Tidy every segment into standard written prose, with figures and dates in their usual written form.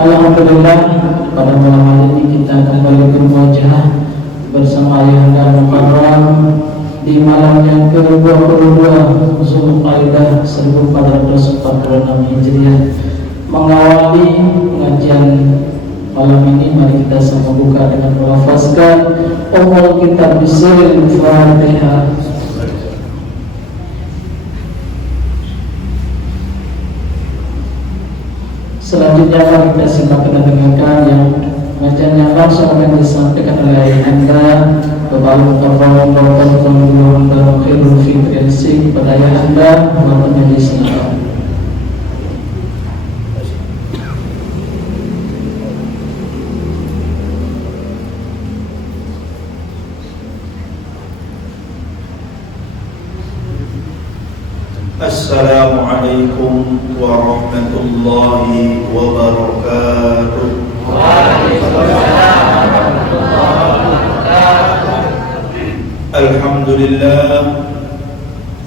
Alhamdulillah, pada malam hari ini kita kembali berwajah bersama Ayahanda Mukarram di malam yang ke-22 Zulqa'dah 1446 Hijriah. Mengawali pengajian malam ini, mari kita sama buka dengan melafazkan Ummul Kitab Bismillahil Fatihah. Selanjutnya mari kita simak dan dengarkan yang pengajian yang langsung akan disampaikan oleh Anda Bapak Mukarram Dr. Khairul Fikri kepada Anda Bapak Majelis Silakan. Assalamualaikum warahmatullahi wabarakatuh. Waalaikumsalam warahmatullahi wabarakatuh.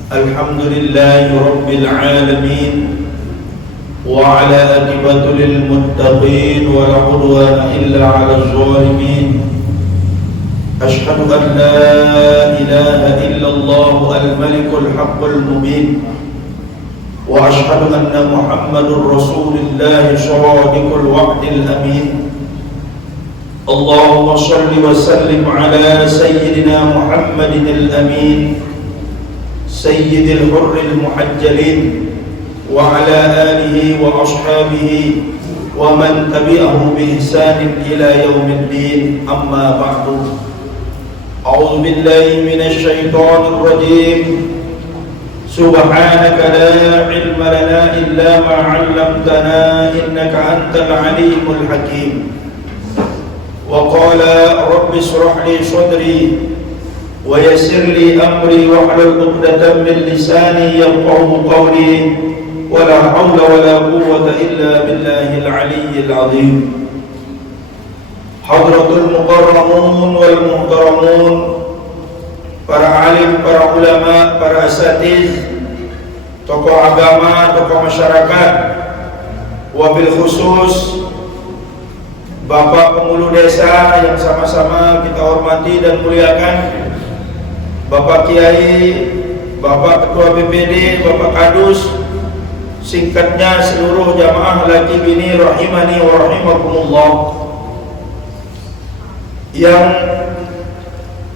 Alhamdulillahi rabbil alamin wa ala akibatul muttaqin wa la udwana illa ala zalimin. Ashhadu an la ilaha illallah al-malikul haqqul mubin wa ashhadu anna Muhammadur Rasulullah shadiqul wa'dil amin. Allahumma shalli wa sallim ala sayyidina Muhammadin al-amin sayyidil hurril muhajjalin wa ala alihi wa ashabihi wa man tabi'ahum bi ihsanin ila yaumiddin. Amma ba'du. A'udzu billahi minasy syaithanir rajim. Subhanaka la ilma lana illa ma 'allamtana innaka antal alimul hakim. Wa qala rabbi ishrah li sadri wa yassir li amri wahlul 'uqdatam min lisani yafqahu qawli wa la hawla wa la quwwata illa billahil aliyyil 'azim. Hadratul mukarramun wal muhtaramun, para alim, para ulama, para asatiz, tokoh agama, tokoh masyarakat, wabil khusus Bapak Pengulu Desa yang sama-sama kita hormati dan muliakan, Bapak Kiai, Bapak Ketua BPD, Bapak Kadus, singkatnya seluruh jamaah laki bini rahimani wa rahimakumullah. Yang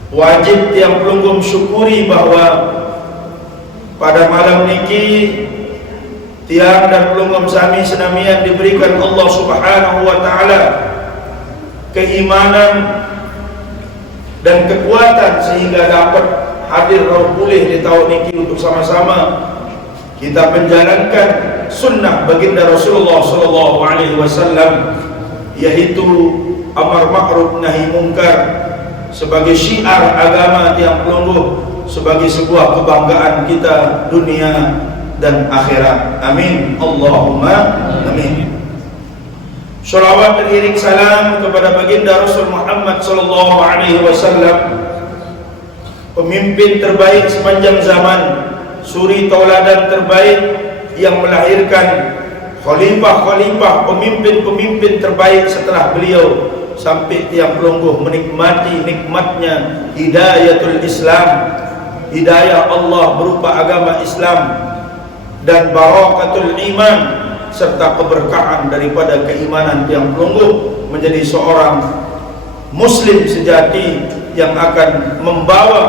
wajib yang pelunggum syukuri bahwa pada malam niki tiang dan pelunggum sami senamian diberikan Allah Subhanahu wa taala keimanan dan kekuatan sehingga dapat hadir roh pulih di tahun niki untuk sama-sama kita menjalankan sunnah baginda Rasulullah sallallahu alaihi wasallam, yaitu amar ma'ruf nahi mungkar sebagai syiar agama tiang pelungguh, sebagai sebuah kebanggaan kita dunia dan akhirat. Amin Allahumma amin. Shalawat beriring salam kepada baginda Rasul Muhammad sallallahu alaihi wasallam, pemimpin terbaik sepanjang zaman, suri tauladan terbaik yang melahirkan khalifah-khalifah, pemimpin-pemimpin terbaik setelah beliau, sampai tiang pelungguh menikmati nikmatnya hidayatul Islam, hidayah Allah berupa agama Islam, dan barakatul iman serta keberkahan daripada keimanan tiang pelungguh menjadi seorang muslim sejati yang akan membawa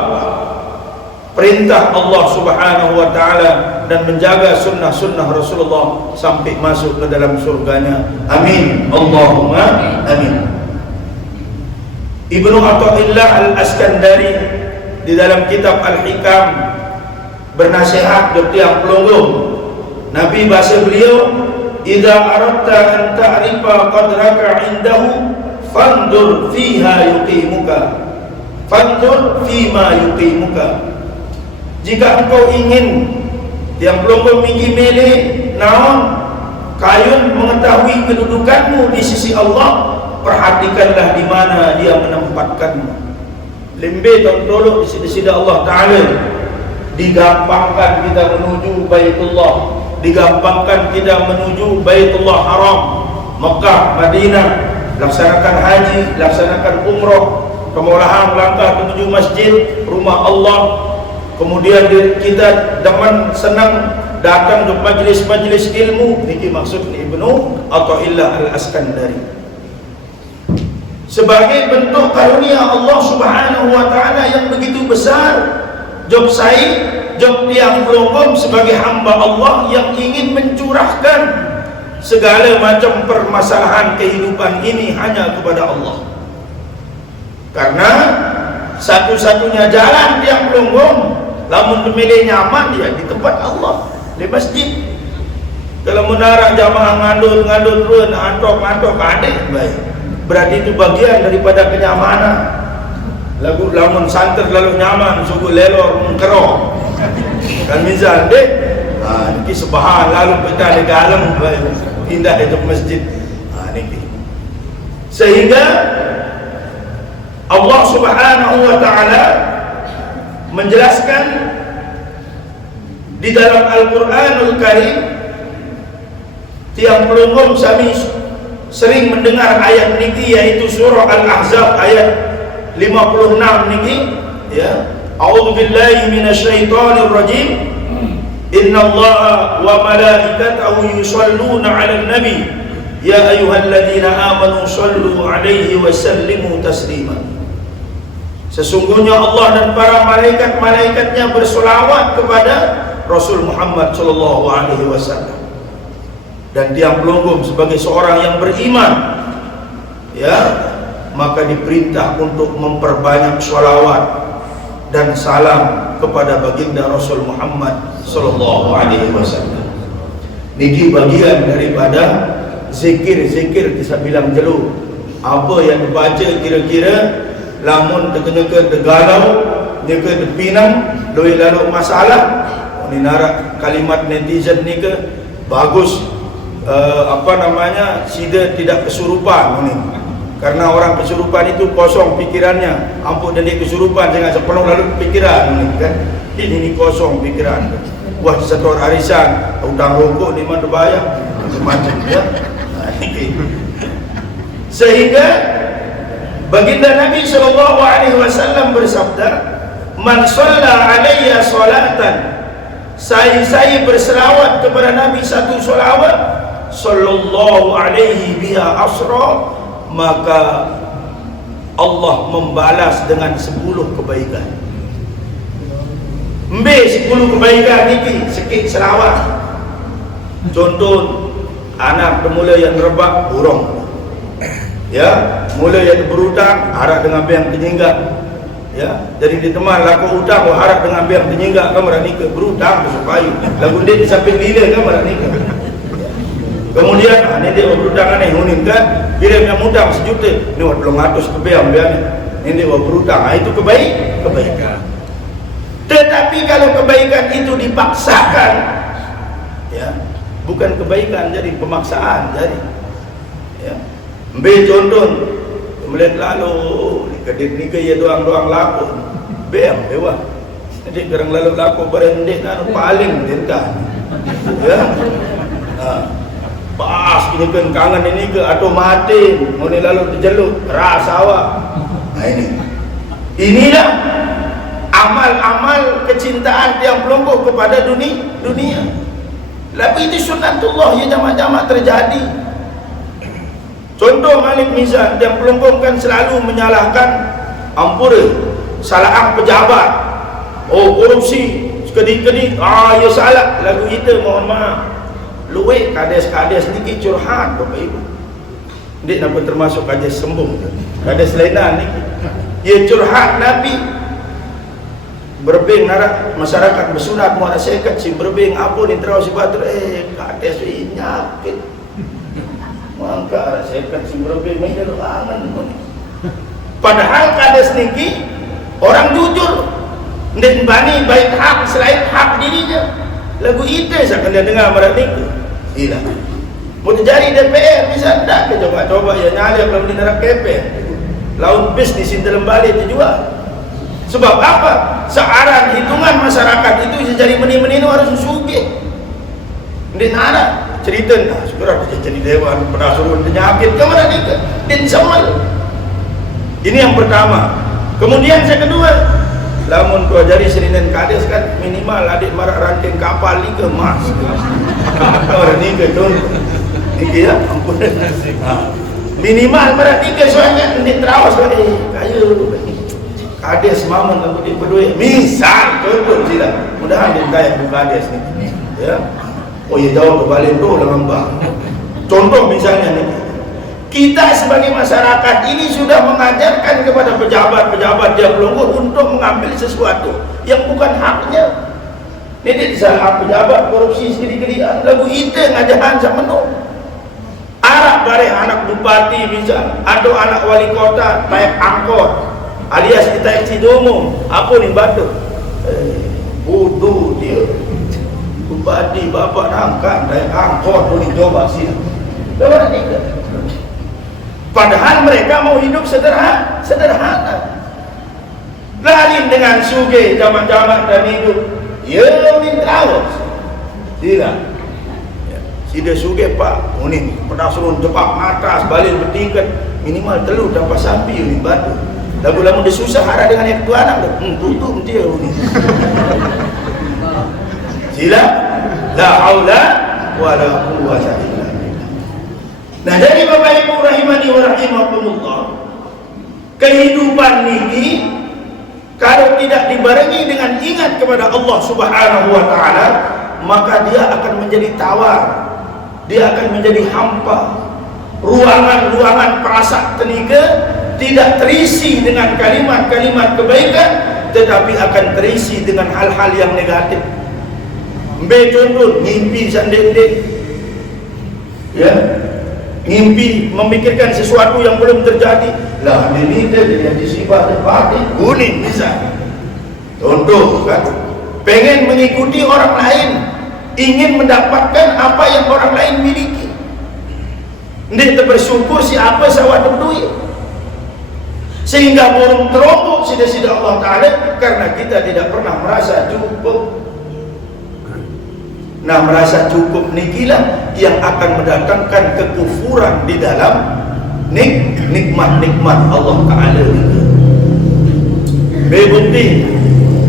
perintah Allah Subhanahu wa taala dan menjaga sunnah-sunnah Rasulullah sampai masuk ke dalam surganya. Amin Allahumma amin. Ibnu Athaillah Al-Askandari di dalam kitab Al-Hikam bernasihat kepada tiang pelungguh. Nabi bahasa beliau, "Idza aradta an ta'rifa qadraka 'indahu fandur fiha yuqimuka." Fandur fima yuqimuka. Jika engkau ingin tiang pelungguh minggi mele naon kayun mengetahui kedudukanmu di sisi Allah, perhatikanlah di mana dia menempatkanmu. Lembe tolong di sisi Allah Ta'ala. Digampangkan kita menuju Baitullah, digampangkan kita menuju Baitullah Haram, Mekah, Madinah, laksanakan haji, laksanakan umrah, kemulahan langkah menuju masjid, rumah Allah. Kemudian kita dengan senang datang ke majlis-majlis ilmu. Ini maksud Ibnu Athaillah Al-Askandari. Sebagai bentuk karunia Allah Subhanahu wa taala yang begitu besar, job saya, job yang pelongom sebagai hamba Allah yang ingin mencurahkan segala macam permasalahan kehidupan ini hanya kepada Allah. Karena satu-satunya jalan yang pelongom, lamun pemilih nyaman dia di tempat Allah, di masjid. Kalau menara jamaah ngandut ruan, antok ada baik. Berarti itu bagian daripada kenyamanan. Lagu lamun santer lalu nyaman, suku lelor mengkerok. Kan misal dek, ini sebahan lalu kita di dalam pindah itu masjid. Ini. Sehingga Allah Subhanahu wa taala menjelaskan di dalam Al-Qur'anul Karim, tiang pelunggung sami sering mendengar ayat niki, yaitu surah Al-Ahzab ayat 56 niki, ya. A'udzu billahi minasyaitonir rajim. Innallaha wa malaikatahu yusholluna 'alan nabi ya ayyuhalladzina amanu shollu 'alaihi wa sallimu taslima. Sesungguhnya Allah dan para malaikat-malaikatnya bersolawat kepada Rasul Muhammad sallallahu alaihi wasallam. Dan tiang pelunggung sebagai seorang yang beriman, ya, maka diperintah untuk memperbanyak sholawat dan salam kepada baginda Rasul Muhammad sallallahu alaihi wasallam. Niki bagian daripada zikir-zikir bisa bilang jelu. Apa yang dibaca kira-kira lamun terkena-kena galau, nyeka depinam, doi lalu masalah. Ni narak kalimat netizen ni ke bagus, sida tidak kesurupan ni. Karena orang kesurupan itu kosong pikirannya. Ampun dan dia kesurupan jangan sepenuh lalu pikiran ni kan. Ini kosong pikiran. Wah, setor arisan, utang rokok ni mana bayar macam ya. Sehingga baginda Nabi sallallahu alaihi wasallam bersabda, "Man shalla alayya salatan." Saya berselawat kepada Nabi satu selawat, sallallahu alaihi biha asra, maka Allah membalas dengan 10 kebaikan. Mbe 10 kebaikan niki sikit selawat. Contoh, anak bermula yang rebak burung, ya, mula yang berhutang harap dengan bank penyinggah, ya, jadi di teman laku hutang harap dengan bank penyinggah kamera nikah berhutang supaya lagu dia sampai bila kamera nikah. Kemudian ini dia berhutang aneh hunin kan, kirim yang hutang 1 juta ni belum ngatus ke bank ini dia berhutang. Itu kebaikan. Tetapi kalau kebaikan itu dipaksakan, ya, bukan kebaikan jadi pemaksaan jadi, ya. Ambil contoh, melihat lalu kedip nikah ya doang laku, beam dewa. Jadi kerang lalu laku berendek kan paling dentah, ya. Pas ini kan kangen ini ke atau mati, mau ni lalu terjeluk rasa awak. Nah inilah amal-amal kecintaan yang pelungkup kepada dunia. Tapi itu sunnatullah yang jamak-jamak terjadi. Contoh Malik Mizan yang pelungkup kan selalu menyalahkan ampura, salah pejabat, korupsi, kedik-kedik, ya salah lagu itu, mohon maaf. Luwek kades-kades ni curhat Bapak Ibu. Dia nak termasuk kades sembung, kades lainan ni. Ya curhat Nabi. Berbeng narak masyarakat bersunat muat sekat si berbeng apa ni terus si batur kades nyakit. Maka sekat si berbeng ni dalam angan. Padahal kades niki orang jujur. Ndik bani baik hak selain hak dirinya. Lagu itu saya akan dengar pada niki. Gila. Mau jadi DPR bisa tak ke coba-coba ya nyali kalau di neraka KP. Laut bisnis di dalam balik dijual. Sebab apa? Searan hitungan masyarakat itu bisa jadi meni-meni harus sugih. Di nara cerita nah segera dia jadi dewan penasuruh penyakit kemana dia semal. Ini yang pertama. Kemudian yang kedua, lamun kau jadi serinen kades kan minimal adik marak ranting kapal ni ke mas. Orang ni ke tu, ni ya ampun. Minimal marak ni ke soalnya ni terawas kaya. Kades mamun aku di peduli. Misal contoh sila. Mudahan dia kaya buka kades ni. Ya. Oh ya jauh berbalik tu lah bang. Contoh misalnya ni. Kita sebagai masyarakat ini sudah mengajarkan kepada pejabat-pejabat dia pelunggur untuk mengambil sesuatu yang bukan haknya. Ini dia hak pejabat korupsi segede-gedean lagu ide ngajahan sama no. Arab bareng anak bupati misal atau anak wali kota naik angkot alias kita isi umum apa ni batu bodoh dia bupati bapak angkat naik angkot boleh coba sini bagaimana ni ke? Padahal mereka mau hidup sederhana. Lain dengan suge zaman-zaman dan hidup ya min terawas tidak sida suge pak ini penasuruh cepat atas balik bertingkat minimal telur tanpa sapi ini batu lagu-lagu dia susah ada dengan yang tua anak tutup dia ini sila la haula wala quwwata illa billah. Nah jadi Bapak Ibu rahimani wa rahimakumullah, kehidupan ini kalau tidak dibarengi dengan ingat kepada Allah Subhanahu wa taala, maka dia akan menjadi tawar, dia akan menjadi hampa. Ruangan-ruangan perasak tenaga tidak terisi dengan kalimat-kalimat kebaikan, tetapi akan terisi dengan hal-hal yang negatif. Ambil contoh ngimpi sandek-dek. Ya. Ngimpi memikirkan sesuatu yang belum terjadi. Lah ini dia jadi sifat batin kuning bisa. Contoh kan, pengen mengikuti orang lain, ingin mendapatkan apa yang orang lain miliki. Dia bersyukur siapa sawat berduit. Sehingga burung terombok sida-sida Allah Ta'ala karena kita tidak pernah merasa cukup. Nah merasa cukup nikilah yang akan mendatangkan kekufuran di dalam nikmat-nikmat Allah Ta'ala itu. Bebukti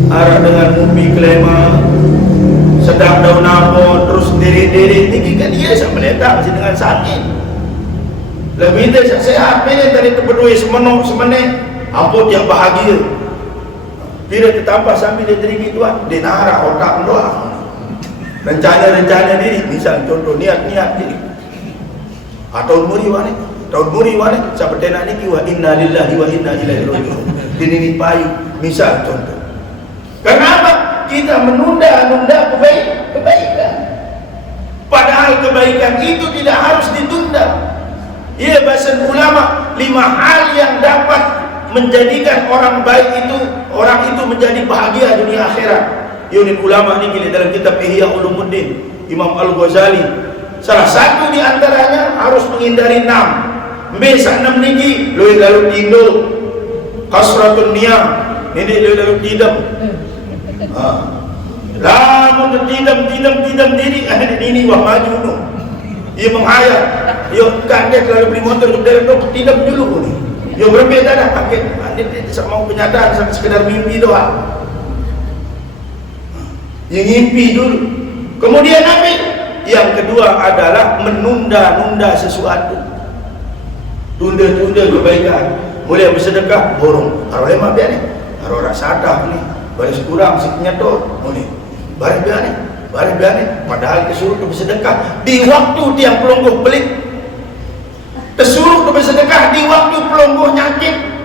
arah dengan mumpi kelema sedang daun apa terus diri-diri tinggi kan dia sama letak masih dengan sakit lebih dia sehat pilih tadi terpedui semenuk semenek apa dia bahagia bila tertampak sambil dia terigi tuan dia narah otak doang rencana-rencana diri misal contoh niat-niat diri atau muri wani seperti nak ni wa inna lillahi wa inna ilaihi raji'un dinini pai misal contoh kenapa kita menunda-nunda kebaikan padahal kebaikan itu tidak harus ditunda. Ia bahasa ulama 5 hal yang dapat menjadikan orang baik itu orang itu menjadi bahagia dunia akhirat. Unit ulama ni gila dalam kitab Ihya Ulumuddin Imam Al-Ghazali salah satu di antaranya harus menghindari 6 besar 6 niki lalu tidur kasratun niyam ini lalu tidam lamun tidam diri ini wah maju tu ia menghayal yo kadek lalu beli motor untuk dalam tu tidam dulu ni yo berbeza dah pakai ini mau kenyataan sampai sekedar mimpi doang yang mimpi dulu kemudian apa yang kedua adalah menunda-nunda sesuatu tunda-tunda kebaikan mulai bersedekah borong harus lemak biar ni harus rasa sadar ni baris kurang sikitnya tu ni baris biar ni padahal kesuruh tu bersedekah di waktu tiang pelonggoh pelik kesuruh tu bersedekah di waktu pelonggoh nyakit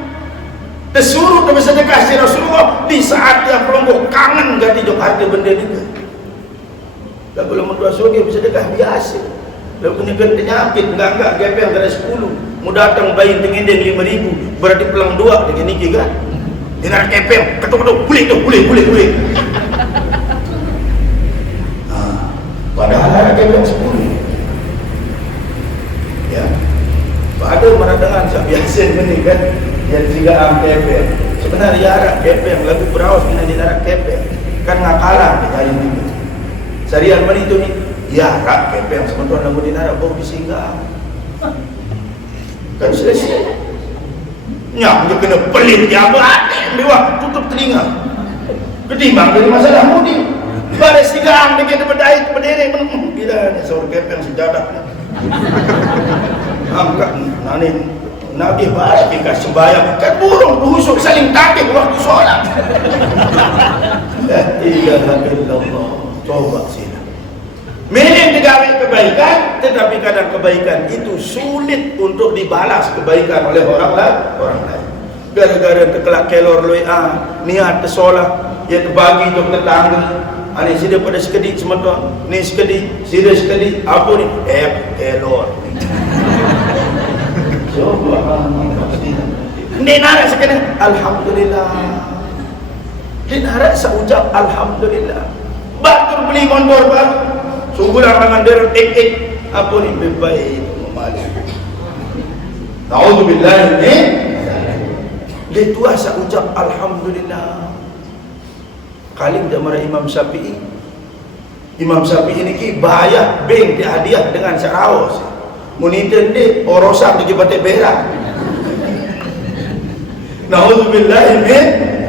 kesuruh tu bersedekah si Rasulullah di saat tiang pelonggoh kangen ganti jok harga benda ni lalu kalau mentua suruh dia bersedekah biasa lalu kena penyakit enggak gepeng dari 10 mau datang bayi tengenden 5,000 berarti pelang 2 dengan niki kan dia nak gepeng ketuk-ketuk boleh padahal ada gepeng 10 ya ada meradangan biasa ni kan yang 3 gepeng sebenarnya ada gepeng lebih berawas dengan di darat gepeng kan ngakalah di hari ini sarian mana itu ni Ya rak kepeng sementara namun dinara bau disinggah. Kan selesai. Nyak dia kena pelit dia apa hati mewah tutup telinga. Ketimbang dari masalah mudi. Baris singgah dia kena berdiri bila ni seorang kepeng sejadah. Angkat nani Nabi balik kita sembahyang kan burung busuk saling takik waktu sholat. La ilaha illallah. Coba sila. Minim digawe kebaikan, tetapi kadang kebaikan itu sulit untuk dibalas kebaikan oleh orang lain. Gara-gara terkelak kelor lui niat tersolat, ia terbagi untuk tetangga. Ani sida pada sekedik semeton, ni sekedik, sida sekedik, apa ni? Kelor. Ni narak sekena alhamdulillah. Ni narak seucap alhamdulillah. Batur beli motor baru. Sungguhlah dengan derut ek apa ni baik memali. Nauzubillah ni. Dia tua seucap alhamdulillah. Kali dia marah Imam Syafi'i. Imam Syafi'i ni ki bahaya beng dia hadiah dengan saraos. Monitor ni orosan di batik berak. Nauzubillah min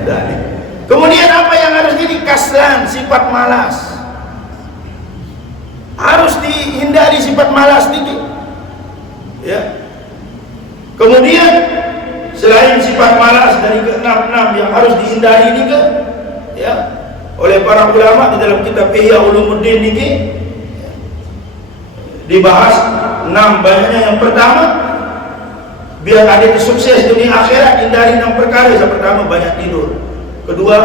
dzalik. Kemudian apa yang harus jadi kaslan, sifat malas. Harus dihindari sifat malas ini. Ya. Kemudian selain sifat malas dari ke-6 yang harus dihindari ini ya, oleh para ulama di dalam kitab Ihya Ulumuddin ini dibahas 6 banyaknya. Yang pertama, biar ada sukses dunia akhirat, hindari 6 perkara. Yang pertama, banyak tidur. Kedua,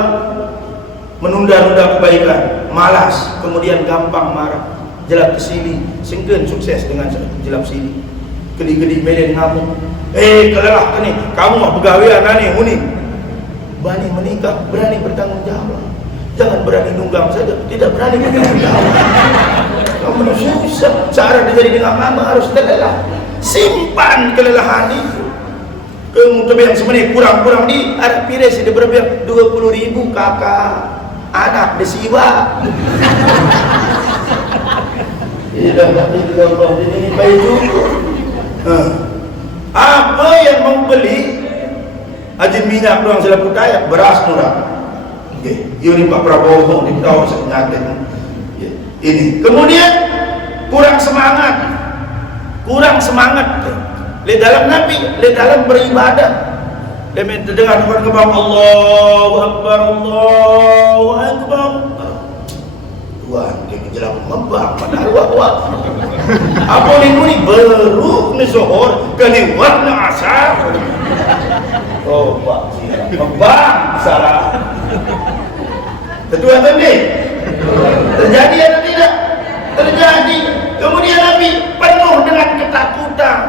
menunda-nunda kebaikan, malas. Kemudian gampang marah, jelap kesili, singken sukses dengan jelap sili. Gedi-gedi melen ngamuk. Kelelah ni, kamu mah pegawaian ni huni. Berani menikah, berani bertanggung jawab. Jangan berani nunggang saja, tidak berani bertanggung jawab. Kamu susah. Cara dia jadi dengan mama harus terlelah. Simpan kelelahan itu. Kemudian yang sebenarnya kurang-kurang di ada pires dia berbiar 20.000 kakak anak desiwa. Ini baik juga. Apa yang membeli ajin minyak doang selaku tayak beras murah. Ini Pak Prabowo ditahu senyata. Ini kemudian kurang semangat. Di dalam Nabi, di dalam beribadah. Dia minta dengar kebang Allahu Akbar, Allahu Akbar. Tuhan dia kejelang membang pada wak. Apa ni baru ni zuhur kali warna asar. Oh Pak, membang salah. Ketua tadi terjadi atau tidak? Terjadi. Kemudian Nabi penuh dengan ketakutan.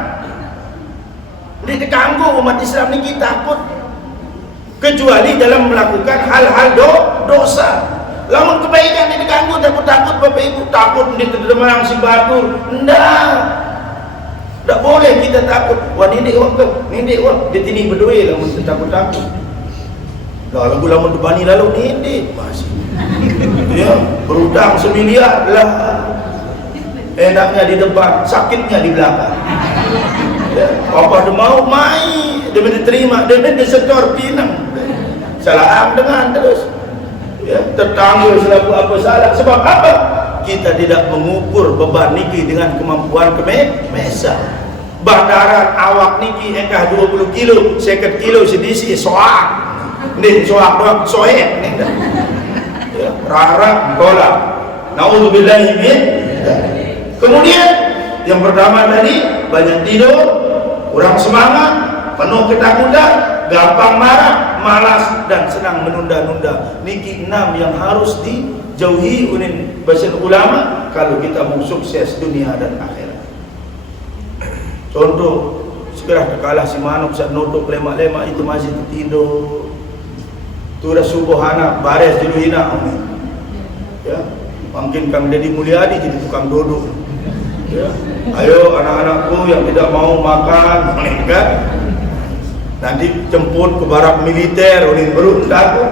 Dia terganggu umat Islam ni takut, kecuali dalam melakukan hal-hal dosa. Lamun kebaikan dia terganggu, takut Bapak Ibu, takut dia terdemarang si batur. Tak boleh kita takut. Wah nindik wak, dia tini berduit lamun takut-takut. Lalu lamun debani lalu nindik masih. Ya, berutang 1 miliar lah. Enaknya di depan, sakitnya di belakang. Ya, apa dia mau main, dia minta terima, dia minta setor pinang. Salah dengan terus. Ya, tertanggung selaku apa salah. Sebab apa? Kita tidak mengukur beban niki dengan kemampuan kemesa. Badaran awak niki engkah 20 kilo, 50 kilo sedisi soak. Ni soak doang, soek ni. Ya, rara bola. Nauzubillahi min. Kemudian yang pertama tadi banyak tidur, kurang semangat, penuh ketakutan, gampang marah, malas dan senang menunda-nunda. Niki 6 yang harus dijauhi oleh bahasa ulama kalau kita mau sukses dunia dan akhirat. Contoh, segera kalah si manuk saat nutup lemak-lemak itu masih tertidur. Tu dah subuh anak baris dulu hina. Ya, mungkin Kang Deddy Mulyadi jadi tukang duduk. Ya, ayo anak-anakku yang tidak mau makan, kan? Nanti jemput ke barak militer, ulin berut takut.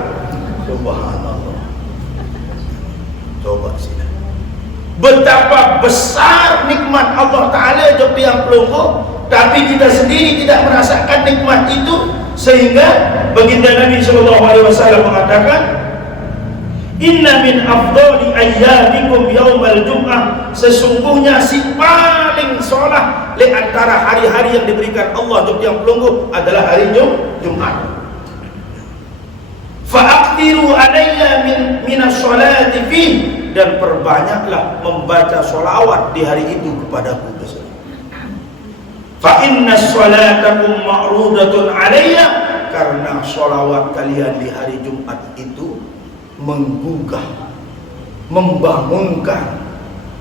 Subhanallah. Coba sini. Betapa betapa besar nikmat Allah Ta'ala jok tiang pelunggu, tapi kita sendiri tidak merasakan nikmat itu, sehingga baginda Nabi SAW mengatakan, inna min afdali ayyamikum yaumal jum'ah, sesungguhnya si paling solah di antara hari-hari yang diberikan Allah untuk yang pelunggu adalah hari Jumat. Fa'aktiru alayya minas sholati fih, dan perbanyaklah membaca sholawat di hari itu kepadaku. Fa inna sholatakum ma'rudatun alayya, karena sholawat kalian di hari Jumat itu menggugah, membangunkan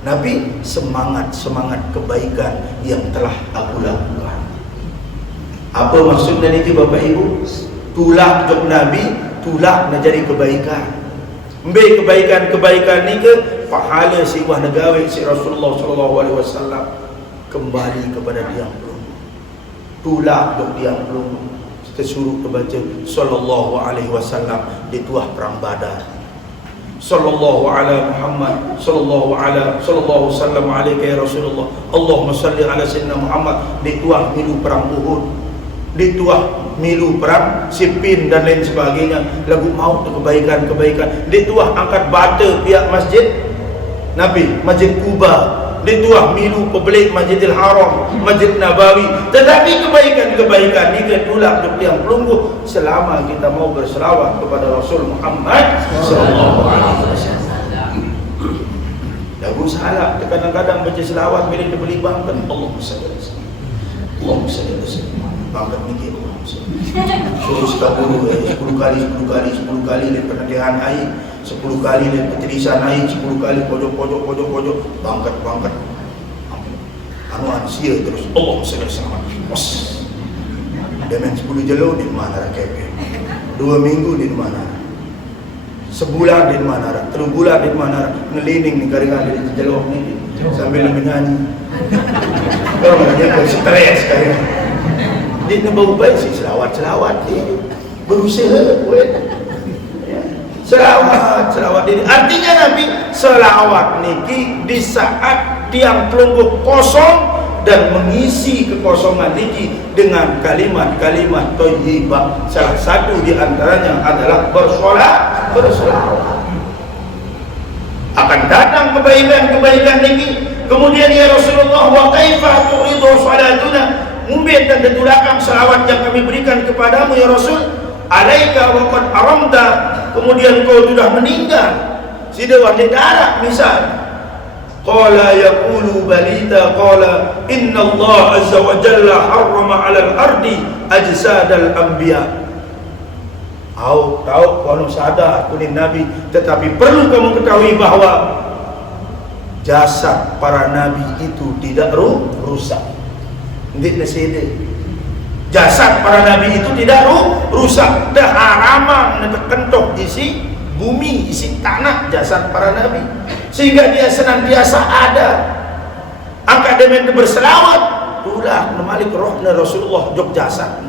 Nabi semangat kebaikan yang telah aku lakukan. Apa maksudnya itu Bapak Ibu? Tulak jok Nabi, tulak nak jadi kebaikan. Ambil kebaikan ni ke pahala si wah negawi si Rasulullah SAW kembali kepada tiang pelunggu. Tulak jok tiang pelunggu. Kita suruh kebaca sallallahu alaihi wasallam di tuah perang Badar. Sallallahu ala Muhammad, sallallahu wasallam alaika ya Rasulullah. Allahumma salli ala sayyidina Muhammad di tuah milu perang Uhud, di tuah milu perang Siffin dan lain sebagainya. Lagu maut kebaikan, di tuah angkat bata pihak masjid Nabi, Masjid Kuba, di tuah milu pebelit Masjidil Haram, Masjid Nabawi. Tetapi kebaikan ni ketulak di tiang pelunggu selama kita mau berselawat kepada Rasul Muhammad sallallahu alaihi wasallam. Lagu salah kadang-kadang baca selawat bila dia belimbangkan Allahumma salli alaihi wasallam, Allahumma salli alaihi wasallam, bangkat mikir suruh sekaburu 10 kali daripada pernatihan air, 10 kali dari petirisan air, 10 kali pojok bangkat anuan sia terus Allah sama dengan 10 jelo di mana rakyat 2 minggu di mana, sebulan di mana, 3 bulan di mana, ngelining ni garingan di jelo ni sambil menyanyi. Kalau dia stres kayak dia bau baik sih selawat dia berusaha buat selawat ini. Artinya Nabi selawat niki di saat tiang pelunggu kosong dan mengisi kekosongan niki dengan kalimat-kalimat thayyibah. Salah satu di antaranya adalah bersolawat. Akan datang kebaikan niki. Kemudian ya Rasulullah, wa kaifa turidu salatuna, mungkin dan tetulakang selawat yang kami berikan kepadamu ya Rasul, alaika wa qad aramta, kemudian kau sudah meninggal, sudah wadi darah misal. Qala yaqulu balita, qala inna Allah azza wa jalla harrama 'alal ardi ajsadal anbiya. Tahu kalau sadar kunin Nabi, tetapi perlu kamu ketahui bahwa jasad para nabi itu tidak rusak. Hindi na sede. Jasad para nabi itu tidak rusak. Dah haraman kekentok isi bumi, isi tanah jasad para nabi, sehingga dia senantiasa ada. Angkat demen berselawat, itulah memalik rohna Rasulullah jok jasad,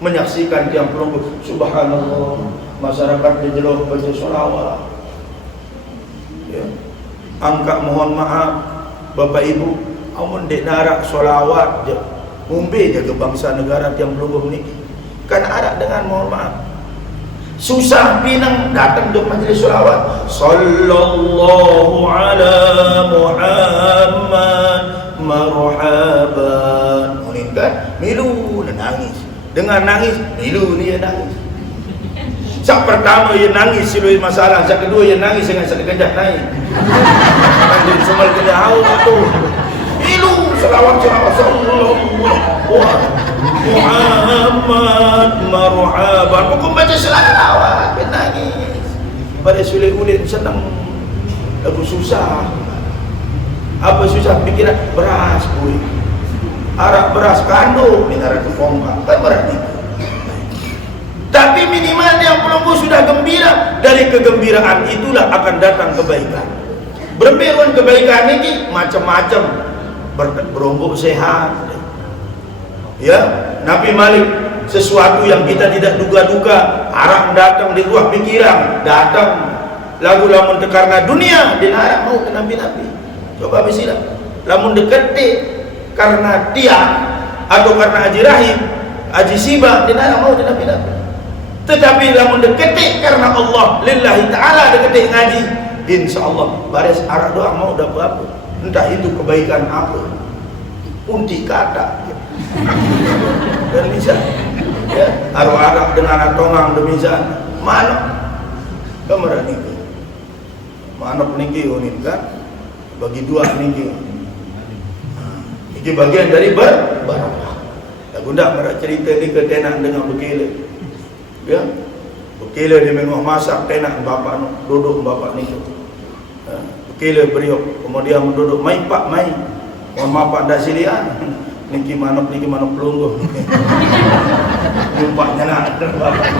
menyaksikan tiang pelunggu. Subhanallah, masyarakat di jelo baca selawat. Ya. Angkat mohon maaf Bapak Ibu, amun dek narak solawat je umbe jaga bangsa negara tiang pelunggu ni kan ada dengan mohon maaf susah pinang datang dok majlis solawat sallallahu ala Muhammad marhaban, kan milu dan nangis, dengan nangis milu ni nangis. Sak pertama ia nangis silui masalah, sak kedua ia nangis dengan sak kejap naik. Kan semua kena tahu tu. Ilu selawat sallallahu Muhammad marhaban. Pokok baca selawat dia nangis. Pada sulit-ulit senang, lagu susah. Apa susah pikiran beras boy. Arak beras kandung ni arah tepongkak. Kan beras ni. Tapi minimal yang pelunggu sudah gembira. Dari kegembiraan itulah akan datang kebaikan. Berberuan kebaikan ini macam-macam. Berombok sehat. Ya, Nabi Malik sesuatu yang kita tidak duga-duga, arah datang di luar pikiran, datang lagu lamun karena dunia, dia harap mau ke Nabi-Nabi. Coba bismillah. lamun deketik karena tiang atau karena haji rahim, haji sibah, dia tak mau tidak pindah. Tetapi lamun deketik karena Allah lillahi ta'ala, deketik ngaji, insyaallah baris arah doa mau dapat apa, entah itu kebaikan apa, unti kata dan bisa ya, arah dengan atongang demikian mana kamera niki manok niki unin kan bagi dua niki bagian dari berbarakah. Tak guna mereka cerita ni ke tenak dengan bekila. Ya, bekila dia memang masak tenak bapa duduk bapa ni. Bekila beriok, kemudian duduk mai pak mai. Mohon maaf pak dah silian. Niki manok pelungguh. Jumpanya nak bapa.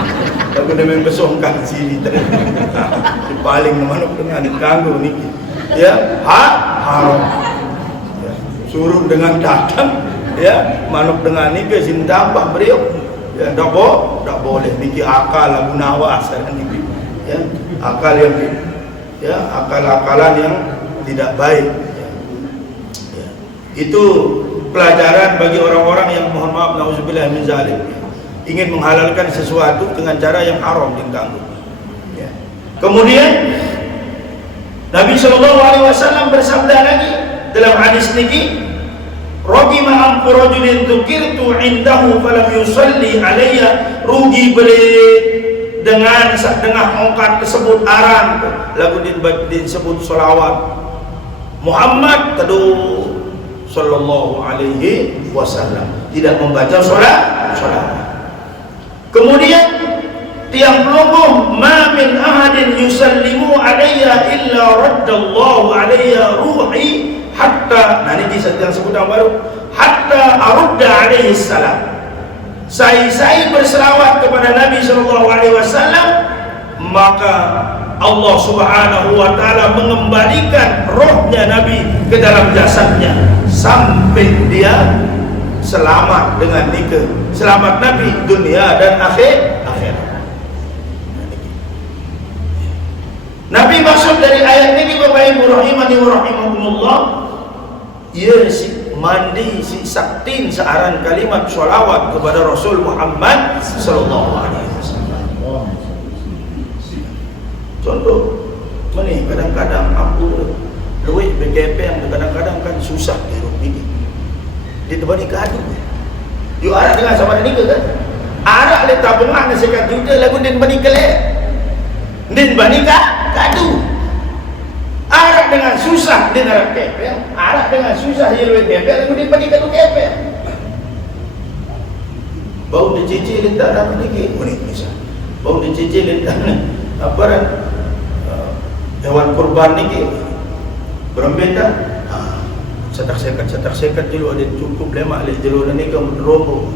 Tapi dia memang besongkan sini terus. Paling manok dengan diganggu niki. Ya, haram. Suruh dengan datang ya, manuk dengan ni ke sini tambah beliau ya, tak boleh niki akal lagu nawas niki ya, akal yang ya, akal-akalan yang tidak baik ya. Ya. Itu pelajaran bagi orang-orang yang mohon maaf nauzubillah min zalim ya, ingin menghalalkan sesuatu dengan cara yang haram diganggu ya. Kemudian Nabi SAW bersabda lagi dalam hadis niki, "Ragima an rajulin dzukirtu indahu falam yusalli alayya", rugi belit dengan ongkat tersebut aran lagu disebut selawat Muhammad teduh sallallahu alaihi wasallam, tidak membaca salat. Kemudian tiang pelungguh, "Ma min ahadin yusallimu alayya illa raddallahu alayya ruhi hatta", nah ini kisah yang sebutan baru, hatta arudda alaihi salam, saya berselawat kepada Nabi SAW, maka Allah Subhanahu wa ta'ala mengembalikan rohnya Nabi ke dalam jasadnya sampai dia selamat dengan nikah, selamat Nabi dunia dan akhirat. Nabi maksud dari ayat ini Bapak Ibu rahimani wa rahimakumullah, ya si mandi si saktin searan kalimat sholawat kepada Rasul Muhammad sallallahu alaihi wasallam. Contoh meni kadang-kadang aku duit BKP yang kadang-kadang kan susah hidup ini. Di tempat ni kadu. Yo arak dengan sama ni ke kan? Arak le tabungan sekat juta lagu den bani kele. Den bani kadu. Arak dengan susah den arak kepel, arak dengan susah hidup kepel lagu den bani kadu kepel. Bau dicicil tak ada lagi menit misal. Bau dicicil tak apa kan? Hewan kurban ni berbeda. Setak sekat dulu ada cukup lemak le jelo ni ke robo.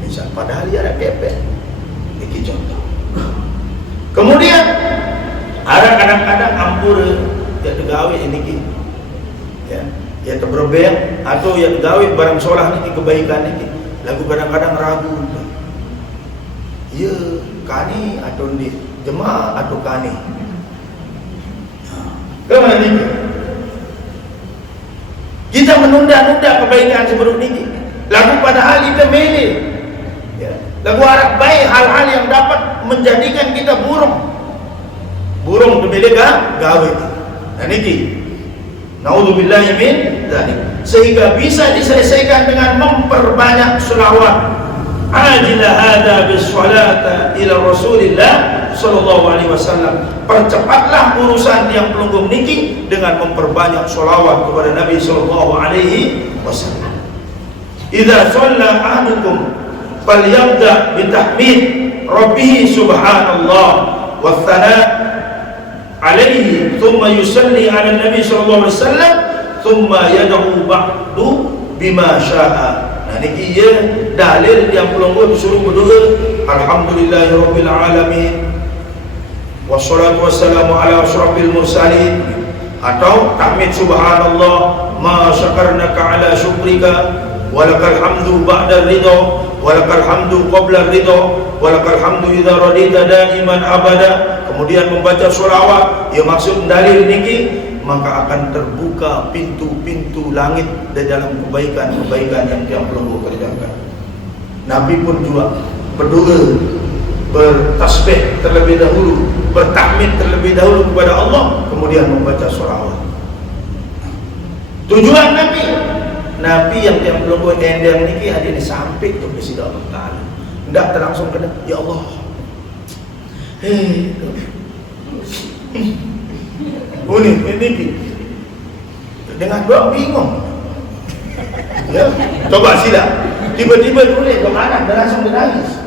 Misal padahal dia ada kepel. Ini contoh. Kemudian ada kadang-kadang ampur ya tegawe ini ya terberbeng atau ya tegawe barang solah ni kebaikan ni lagu kadang-kadang ragu. Ya kani atau di jemaah atau kani. Kemana ni? Kita menunda-nunda kebaikan seburuk ini. Lagu padahal kita milih. Ya. Lagu harap baik hal-hal yang dapat menjadikan kita burung. Burung pemilik gawe. Dan ini. Naudzubillahi min dzalik. Sehingga bisa diselesaikan dengan memperbanyak selawat. Ajila hada bis-salata ila Rasulillah sallallahu alaihi wasallam. Percepatlah urusan yang pelunggung niki dengan memperbanyak selawat kepada Nabi sallallahu alaihi wasallam. Idza shalla ahadukum falyabda bitahmid rabbih subhanallah wa thana alaihi thumma yusalli ala Nabi sallallahu alaihi wasallam thumma yad'u ba'du bima syaa. Nah niki ya dalil yang pelunggung disuruh berdoa alhamdulillahirabbil alamin wassalatu wassalamu ala asyrafil mursalin, atau tahmid subhanallah ma syakarnaka ala syukrika walakal hamdu ba'da ridha walakal hamdu qabla ridha walakal hamdu idza radita daiman abada. Kemudian membaca sholawat, ya maksud dalil niki maka akan terbuka pintu-pintu langit di dalam kebaikan-kebaikan yang tiang pelenggu kerjakan. Nabi pun juga berdoa, bertasbih terlebih dahulu, bertahmid terlebih dahulu kepada Allah, kemudian membaca sholawat. Tujuan Nabi yang tiang pelenggu endang niki hadine sampai tu ke sida Allah Taala. Ndak terlangsung kena, ya Allah. Ini dengan doa bingung. Ya, coba sila. Tiba-tiba tulis ke mana dan langsung menangis.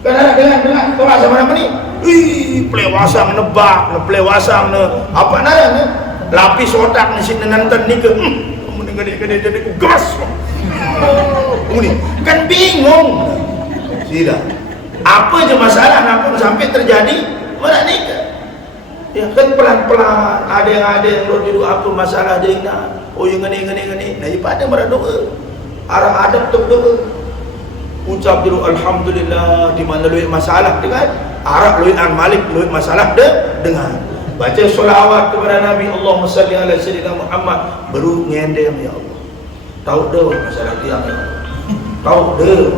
Kan dengan doa sama apa ni? Pelewasang nebak, pelewasang apa namanya? Lapis otak ni sini nonton ni ke. Kamu dengar jadi gas. Ini kan bingung. Sila. Apa je masalah nampun sampai terjadi menikah. Ya kan pelan-pelan ada yang dulu apa masalah dia nak. Oh yang ngene daripada berdoa. Arah adab tu berdoa. Ucap dulu alhamdulillah di mana luit masalah dengan arah luit malik luit masalah dengan baca selawat kepada Nabi Allahumma salli ala sayyidina Muhammad baru ngendem ya Allah. Tahu dah masalah dia ya Allah. Tahu dah.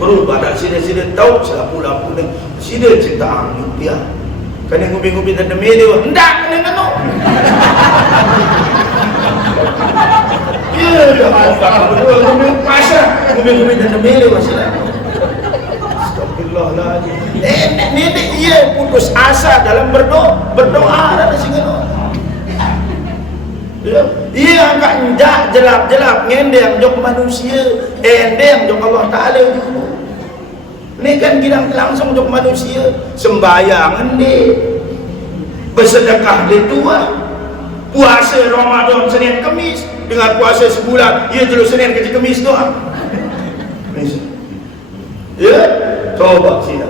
Perlu pada sini tahu selapu-lapu ni sini ciptaan dia. Kena ngubi-ngubi dan demi dia hendak kena ngano. Ya dah apa berdua ngubi pasal ngubi-ngubi dan demi dia masalah. Astagfirullahaladzim. Nenek ia putus asa dalam berdoa dan singano. Ya, ia angkat jelap-jelap ngendeng jok manusia, endeng jok Allah Taala juga. Ni kan kita langsung jok manusia, sembahyang ni, bersedekah di tua, puasa Ramadan Senin Kamis dengan puasa sebulan, ia dulu Senin ke Kamis doang. Ya, coba sila.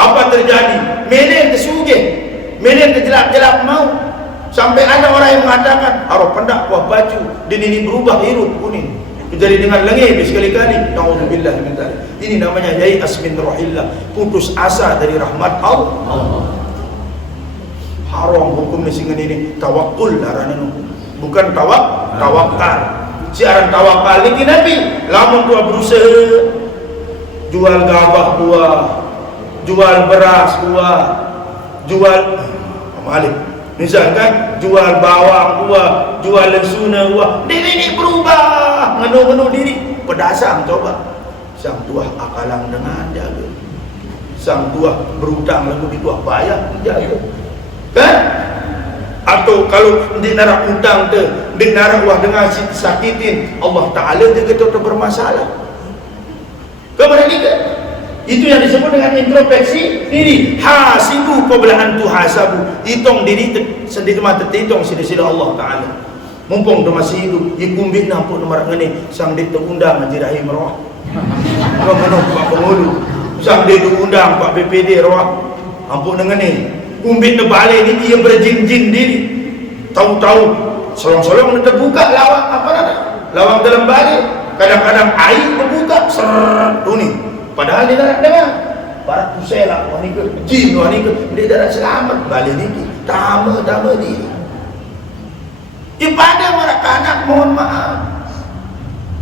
Apa terjadi? Menen kesugih, menen kejelap-jelap mau. Sampai ada orang yang mengatakan arah pendak buah baju dan ini berubah hirup kuning jadi dengan lengih sekali-kali. Na'udzubillah min dzalik. Ini namanya yai'as min rahillah, putus asa dari rahmat Allah. Haram hukum mesingan ini tawakkul larana bukan tawakal. Siaran tawakal ini Nabi lamun tua berusaha jual gabah tua, jual beras tua, jual malik misalkan jual bawang buah, jual lesuna buah, diri ini berubah, ngenu diri, pedasang coba, sang tuah akalang dengan jaga, sang tuah berutang lalu dituah bayar jaga, kan? Atau kalau di narah utang tu, di narah wah dengan sakitin, Allah Taala dia kita bermasalah. Kemudian kita itu yang disebut dengan introspeksi diri. Hasibu qabla an tuhasabu. Hitung diri sendiri mata hitung sida-sida Allah Taala. Mumpung dia masih hidup, ikumbit nampu nomor ngene sang dia undang Haji Rahim roh. Ngono Pak Pengulu. Sang dia undang Pak BPD roh. Ampun dengan ni. Kumbit ne balik ni dia berjin-jin diri. Tahu-tahu solong-solong terbuka lawang apa nama? Lawang dalam balik. Kadang-kadang air terbuka ser tu ni. Padahal dia tak dengar. Para pusela wanita jin wanita dia tak selamat balik ni. Tama diri. Ibadah mereka anak mohon maaf.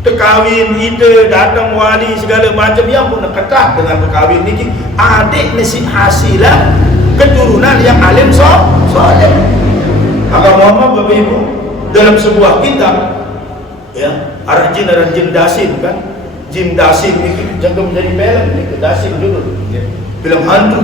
Terkawin kita datang wali segala macam yang pun ketah dengan berkahwin ni. Adik nasib hasilah keturunan yang alim soleh. Agak Muhammad Bapak Ibu dalam sebuah kitab ya, Arjin Dasim kan. Jim Dasim ni jaga menjadi film ni ke Dasim dulu. Film hantu,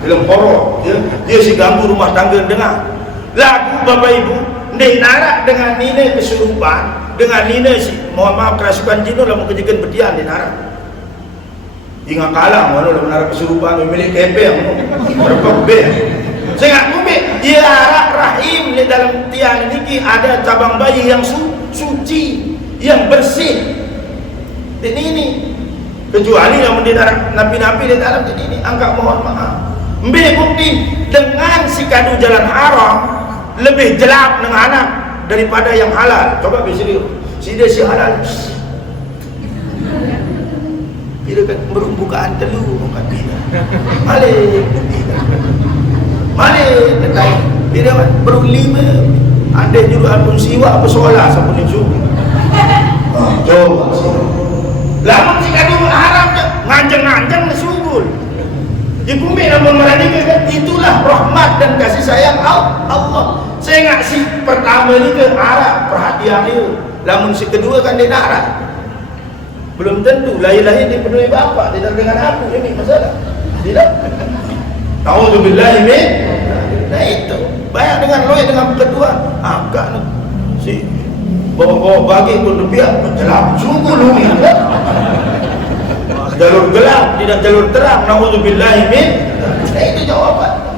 film horor, dia si ganggu rumah tangga dengar. Lagu Bapak Ibu ndai narak dengan nina kesurupan, dengan nina si mohon maaf kerasukan jin lah mengerjakan betian di narak. Ingat kalang mana lah menarak kesurupan memilih kepeng berapa bel. Saya ngombe dia arak rahim di dalam tiang niki ada cabang bayi yang suci, yang bersih. Dan ini kecuali yang mendidak nabi-nabi di dalam ini angkat mohon maaf. Mbak bukti dengan si kadu jalan haram lebih jelap dengan anak daripada yang halal. Coba bisik si dia si halal. Bila kan berbukaan telur bukan tidak. Malik tetai. Dia berlima. Ada juruan pun siwa apa soalan siapa ni suruh. Coba lamun si kadu haram nganjang-nganjang sugul. Dia kumit namun marani kan itulah rahmat dan kasih sayang Allah. Saya ngasih pertama ni ke arah perhatian dia. Lamun si kedua kan dia nak arah. Belum tentu lahir-lahir dia peduli bapak, tidak dengan aku, ini masalah. Tidak. Nauzubillah min. Nah itu. Banyak dengan loy dengan kedua. Agak si bawa-bawa bagi pun rupiah berjelam sungguh lumi. Jalur gelap, tidak jalur terang. Nauzubillah min. Nah itu jawaban.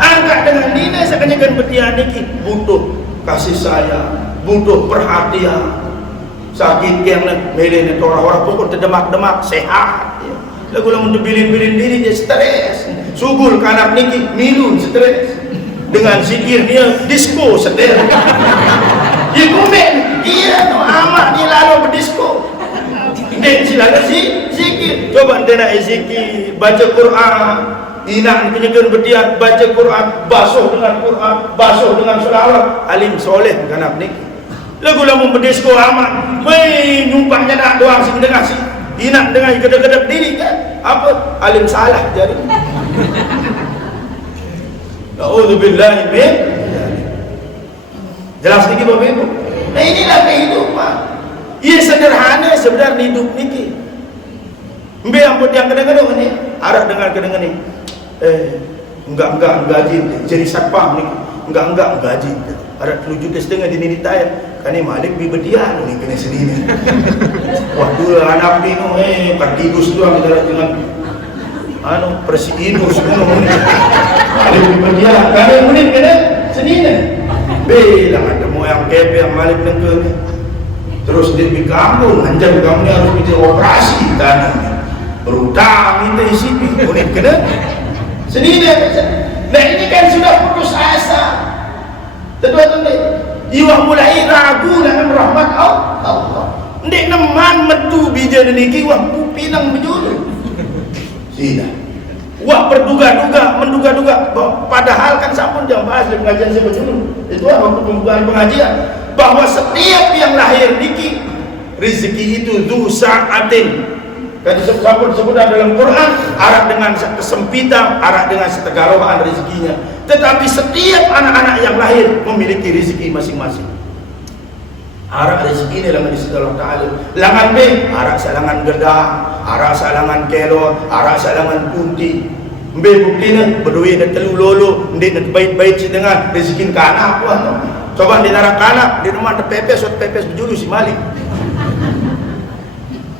Angkat dengan nina sekanyakan betian niki butuh kasih sayang, butuh perhatian. Sakit yang melin itu orang-orang pun terdemak-demak sehat ya. Lagu lamun bilin-bilin diri dia stres. Sugul ke anak niki minum stres. Dengan zikir dia disco stres. Dia komen, iya no amat dia lalu berdisko. Dia silakan zikir. Coba anda nak zikir, baca Quran. Inak penyegan berdiat baca Quran, basuh dengan Quran, basuh dengan selawat. Alim soleh ke anak niki. Lagu lamun berdisko aman, weh numpangnya nak doang sing dengar si inak dengar gedek-gedek diri kan apa alim salah jadi. Nauzubillah min. Jelas niki Bapak Ibu. Nah inilah kehidupan. Ia sederhana sebenarnya hidup niki. Mbe ampun yang kadang-kadang ni arah dengar kadang ni. Enggak gaji jadi satpam ni. Enggak gaji. Ada 7 juta setengah di nini tayar. Kan ni Malik bi berdian ni kena sendiri. Waktu anak ni no kadidus doang kita dengan presidus no. Malik bi berdian. Kan ni kena sendiri. Bilang ada moyang kepe yang Malik nengke ni. Terus dia di kampung, anjir kamu ni harus bikin operasi tanah. Berutang minta isi kuning kena sendiri. Nah ini kan sudah putus asa. Tentu-tentu iwak mulai ragu dengan rahmat Allah. Ndek neman metu bija niki wah pinang menjulu. Tidak. Wah menduga-duga padahal kan sampun jam bahas di pengajian saya berjulu. Itu waktu pembukaan pengajian bahwa setiap yang lahir niki rezeki itu dzu sa'atin. Kan disebut dalam Quran, arah dengan kesempitan, arah dengan setegarohan rezekinya. Tetapi setiap anak-anak yang lahir memiliki rezeki masing-masing. Arah rezeki ini langan di Allah Ta'ala. Langan B, arah salangan gedang, arah salangan kelor, arah salangan putih. B buktinya berduit dan telu lolo, ndek baik-baik dengan rezeki ke anak puan. Coba di narak anak, di rumah terpepes, berjulu si Malik.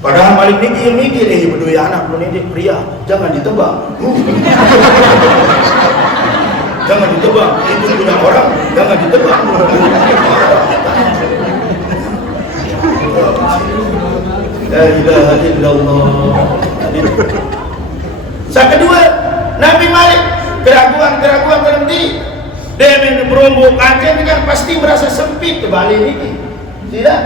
Padahal Malik niki yang mikir berdua anak lu ini pria, jangan ditebak. Jangan ditebak, itu punya orang, jangan ditebak. La ilaha illallah. Yang kedua, Nabi Malik keraguan berhenti. Dia merombok kancing kan pasti merasa sempit kembali niki. Tidak?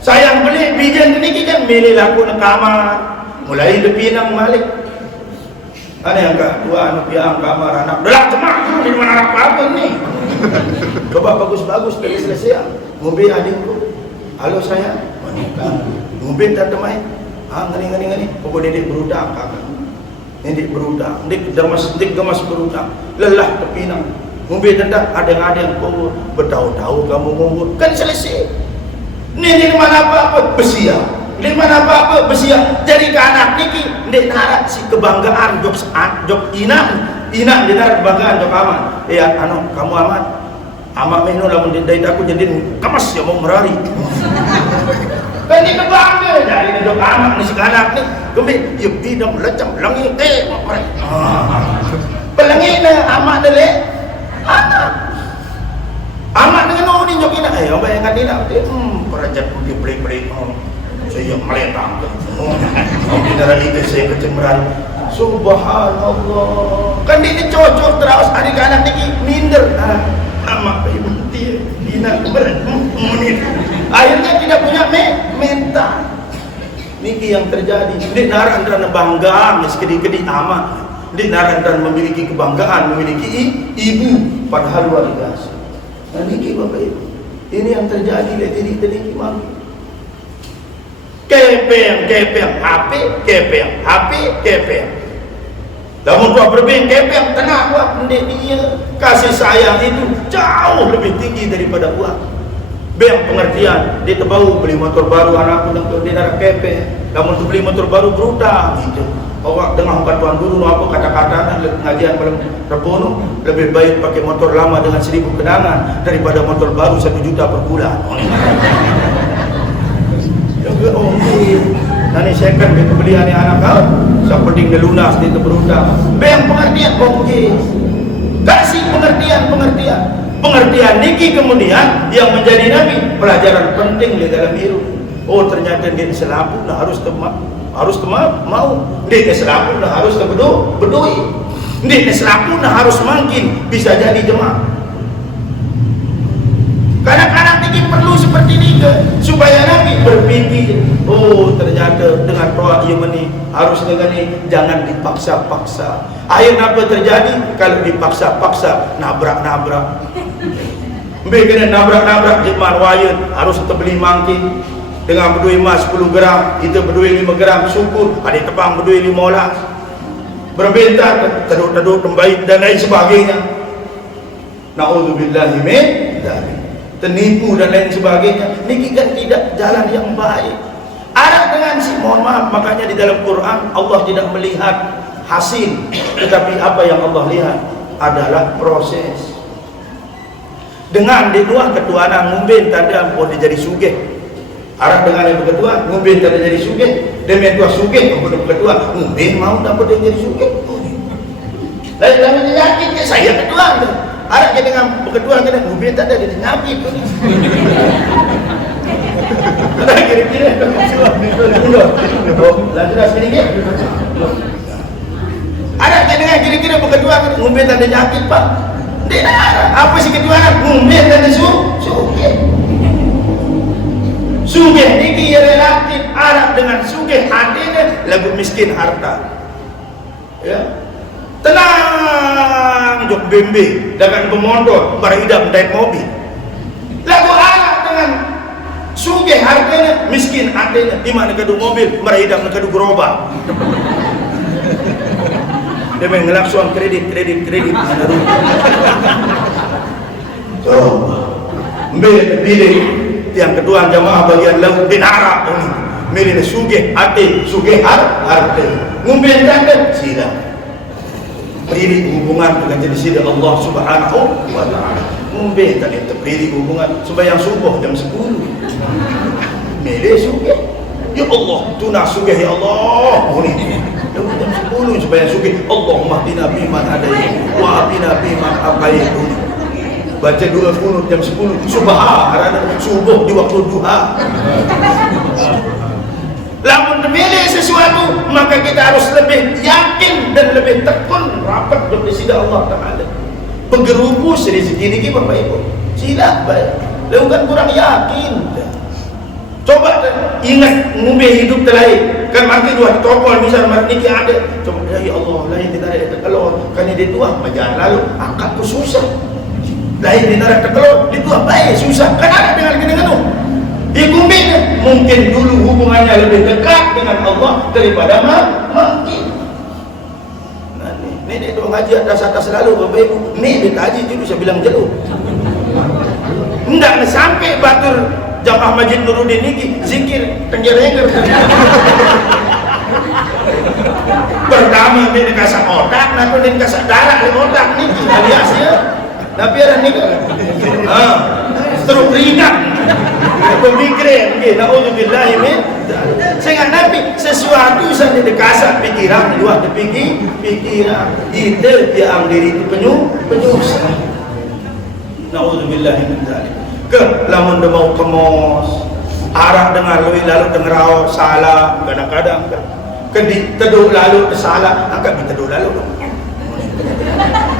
Sayang beli bijan niki kan milih laku nak kamar. Mulai lebih nang Malik. Ada yang kedua piang kamar anak. Dah cemak di mana anak apa ni? Coba bagus-bagus dari selesai. Ngombe adikku. Halo sayang. Ngombe tak temai. Ngani. Pokok dedek berudang kakak. Dedek berudang. Dedek gemas berudang. Lelah terpinang. Ngombe tendak ada yang bertahu-tahu kamu ngombe. Kan selesai. Ni mana apa besia. Ni mana apa besia. Jadi ke anak niki ndek narat si kebanggaan jok inak di narat kebanggaan jok aman. Kamu aman. Amak meno lamun dari aku jadi kemas ya mau merari. Kan ni kebangga dari jok amak ni si anak ni. Kembe yuk bidang lecam langi mereka. Pelangi na amak dele. Amak dengan orang ni jok inak. Orang bayangkan dia nak perajat putih pelik-pelik. Saya meletang. Di darah itu saya kecemburuan. Subhanallah. Kan dia cocok terus adik-anak ni minder. Amak ibu dia nak menit. Akhirnya tidak punya mental. Niki yang terjadi. Dia narang bangga, sekedi-kedi amak. di narantan memiliki kebanggaan, memiliki ibu, padahal luar biasa. Nah, niki Bapak Ibu, ini yang terjadi di titik-titik mami. Kepeng, HP, kepeng. Namun tua berbeng, kepeng, tenang buat dia. Kasih sayang itu jauh lebih tinggi daripada uang. Beng pengertian, dia terbau beli motor baru, anak pun dia nak kepeng. Namun tu beli motor baru berutang gitu. Awak dengar tuan guru apa kata-kata pengajian malam Rebono, lebih baik pakai motor lama dengan 1000 kenangan daripada motor baru 1 juta per bulan. Oh, nanti saya kan pembelian anak kau, saya penting dia lunas, dia berutang. Beng pengertian, kasih pengertian niki kemudian yang menjadi nabi, pelajaran penting di dalam hidup. Oh, ternyata dia selapu lah harus mau dia selapu lah harus bedui dia selapu lah harus makin bisa jadi jemaah. Kadang-kadang ini perlu seperti ini supaya Nabi berpikir, oh ternyata dengan doa ini harus dengan ini, jangan dipaksa-paksa. Akhirnya apa terjadi? Kalau dipaksa-paksa, nabrak-nabrak. Kena nabrak-nabrak jemaah wayun harus terbeli mangkin dengan berdui emas 10 gram, itu berdui 5 gram, syukur ada tepang berdui 15, berbentar terduk-terduk tembaik dan lain sebagainya. Na'udzubillahi min dzalik, tenipu dan lain sebagainya. Niki kan tidak jalan yang baik. Arah dengan si, mohon maaf, makanya di dalam Quran Allah tidak melihat hasil, tetapi apa yang Allah lihat adalah proses. Dengan di luar ketuanan ngumbin tanda pun dia jadi sugih. Arah dengan yang berketua ngumbin tanda jadi sugih. Demi tua sugih kepada berketua ngumbin mau dapat dia jadi sugih. Lain-lain dia yakin saya ketua. Arah dengan berketua kena ngumbin tanda dia nyakit tu ni. Ada kira-kira lanjut sedikit. Ada dengan kira-kira berketua ngumbin tanda nyakit Pak. Dia apa sih ketuaan? Ngumbin tanda sugih. Sugih ini relatif. Arab dengan sugih hatinya lagu miskin harta. Ya, tenang jok bembe dengan pemotor beridam naik mobil. Lagu Arab dengan sugih hartanya miskin hatinya di mana kedua mobil beridam kedua gerobak. Dia mengelaksuan kredit. Coba pilih yang kedua jamaah bagian laut dinara ini milih sugih hati, sugih harta ngumpil tanda sila beri hubungan dengan jenis sila Allah subhanahu wa ta'ala. Ngumpil tadi beri hubungan sembahyang subuh jam 10 milih sugih ya Allah tunah sugih ya Allah ini jam 10 sembahyang sugih Allahumma hdina biman hadayt wa afina biman afayt. Baca 2 kunut jam 10 subuh di waktu duha. Lamun memilih sesuatu maka kita harus lebih yakin dan lebih tekun rapat dengan sida Allah Ta'ala. Penggerupus rezeki ini Bapak Ibu sila baik lakukan kurang yakin. Coba ingat ngubah hidup terlain kan makin dua tokol misalnya niki ada coba ya Allah lain tidak ada kalau kan dia tua majalah lalu angkatku susah lain di neraka kalau itu apa ya susah kan ada dengan ikumbin mungkin dulu hubungannya lebih dekat dengan Allah daripada makin. Nah ini doa ngaji atas selalu Bapak Ibu ini dikaji dulu saya bilang jelu enggak sampai batur jamaah Masjid Nuruddin niki zikir tengger-tengger pertama dia dikasih otak nanti dia dikasih darah di otak niki aliasnya tapi ada nih terus ringan pemikiran na'udzubillahi min sehingga Nabi sesuatu saja dikasih pikiran luar pikiran itu yang diri itu penyusah na'udzubillahi min dzalik ke lamun mau kemos arah dengan lalu dengerau salah kadang-kadang ke teduh lalu salah angkat teduh lalu dong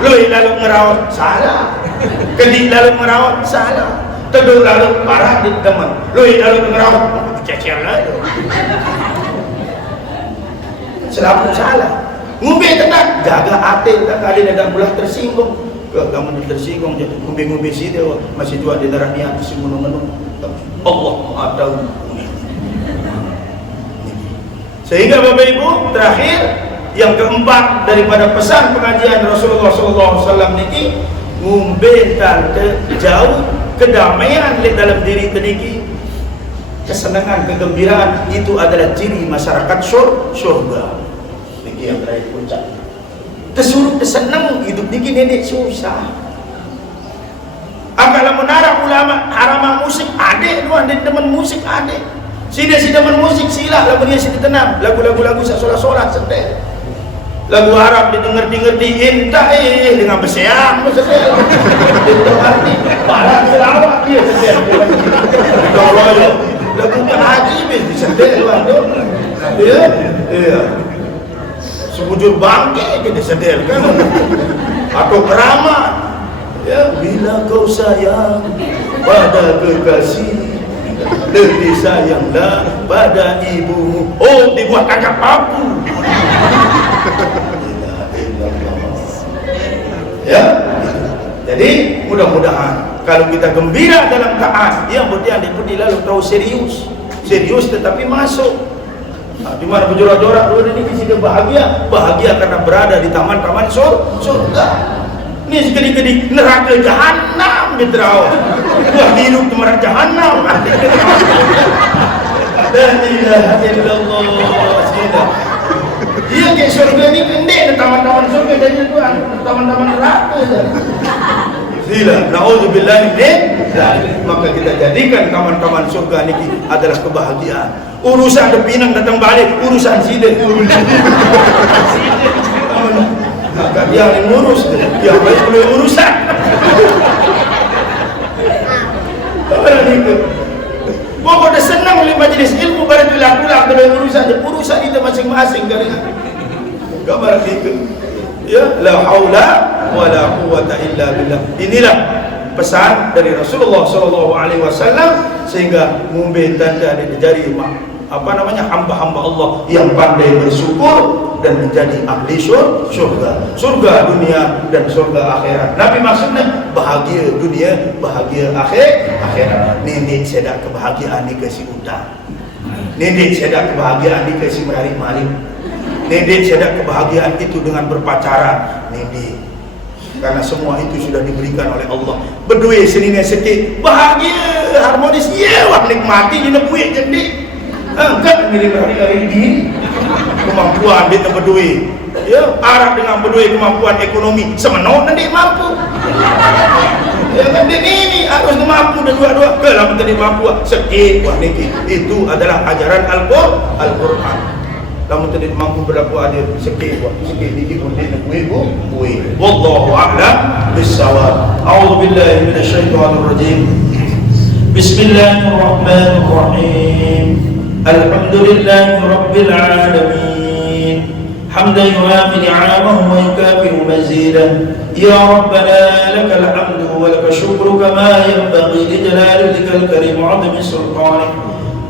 lalu ngerawat salah kedik lalu ngerawat salah teduh lalu parah di teman lalu ngerawat cecer lalu selalu salah ngumbe tenang, jaga hati, tak ada dan belah tersinggung. Kamu tersinggung je, ngumbe-ngumbe si dia masih jual di darah ni hati si menung-menung. Allah Maha tahu. Sehingga Bapak Ibu, terakhir yang keempat daripada pesan pengajian Rasulullah SAW niki, ngumbe tante jauh kedamaian di dalam diri teniki, kesenangan, kegembiraan itu adalah ciri masyarakat surga. Niki yang terakhir puncak. Kesuruh kesenang hidup niki nenek susah. Kalau menara ulama haram musik adek tu, ada teman musik adek. Sida teman musik sila lagu dia sida tenang, lagu-lagu solat sedih. Lagu Arab didengar-dengerti entah dengan bersiang maksudnya. Itu arti barang selawat dia sedih. Lagu kan haji bisa sedih luar tu. Ya. Sebujur bangke kita sedih kan. Atau keramat. Ya, bila kau sayang pada kekasih, lebih sayanglah pada ibumu. Oh, dibuat kakak papu. Ya, jadi mudah-mudahan kalau kita gembira dalam taat, yang berarti diputi lalu tahu serius tetapi masuk. Di mana berjorak-jorak dulu ini kita bahagia karena berada di taman-taman surga. Ini segede-gede neraka jahanam diterau. Wah, hidup di neraka jahanam. La ilaha illallah. Dia ke surga ni kendek taman-taman surga jadi tuan, taman-taman neraka. Sila, naudzubillah min. Maka kita jadikan taman-taman surga ni adalah kebahagiaan. Urusan ada pinang datang balik, urusan sida. Maka dia yang ngurus, dia baik boleh urusan. Orang itu pokok dah senang oleh majlis ilmu pada tulang-tulang kalau urusan itu masing-masing kan. Gambar itu. Ya, la haula wala quwata illa billah. Inilah pesan dari Rasulullah SAW sehingga ngumbe tanda di jari hamba-hamba Allah yang pandai bersyukur dan menjadi ahli surga dunia dan surga akhirat. Nabi maksudnya bahagia dunia, bahagia akhirat. Nenek sedak kebahagiaan ni kasi utang. Nenek sedak kebahagiaan ni kasi mari-mari. Nenek sedak kebahagiaan itu dengan berpacaran. Nenek, karena semua itu sudah diberikan oleh Allah. Berduit senina sikit, bahagia, harmonis. Ya, wah nikmati dia nak buat jadi. Angkat mirip hari-hari ini kemampuan dia berdua. Ya, Arab dengan berdua kemampuan ekonomi semenok nanti mampu. Ya kan dia ini harus mampu dan dua-dua. Kalau tadi mampu sikit wah niki. Itu adalah ajaran Al-Qur'an. Kamu tadi mampu berlaku adil sikit wah sikit niki pun dia buat. Wallahu a'lam bis-shawab. A'udzu billahi minasyaitonir rajim. Bismillahirrahmanirrahim. الحمد لله رب العالمين حمدا يوافي نعمه ويكافئ مزيده يا ربنا لك الحمد ولك الشكر كما ينبغي لجلال وجهك الكريم وعظيم سلطانك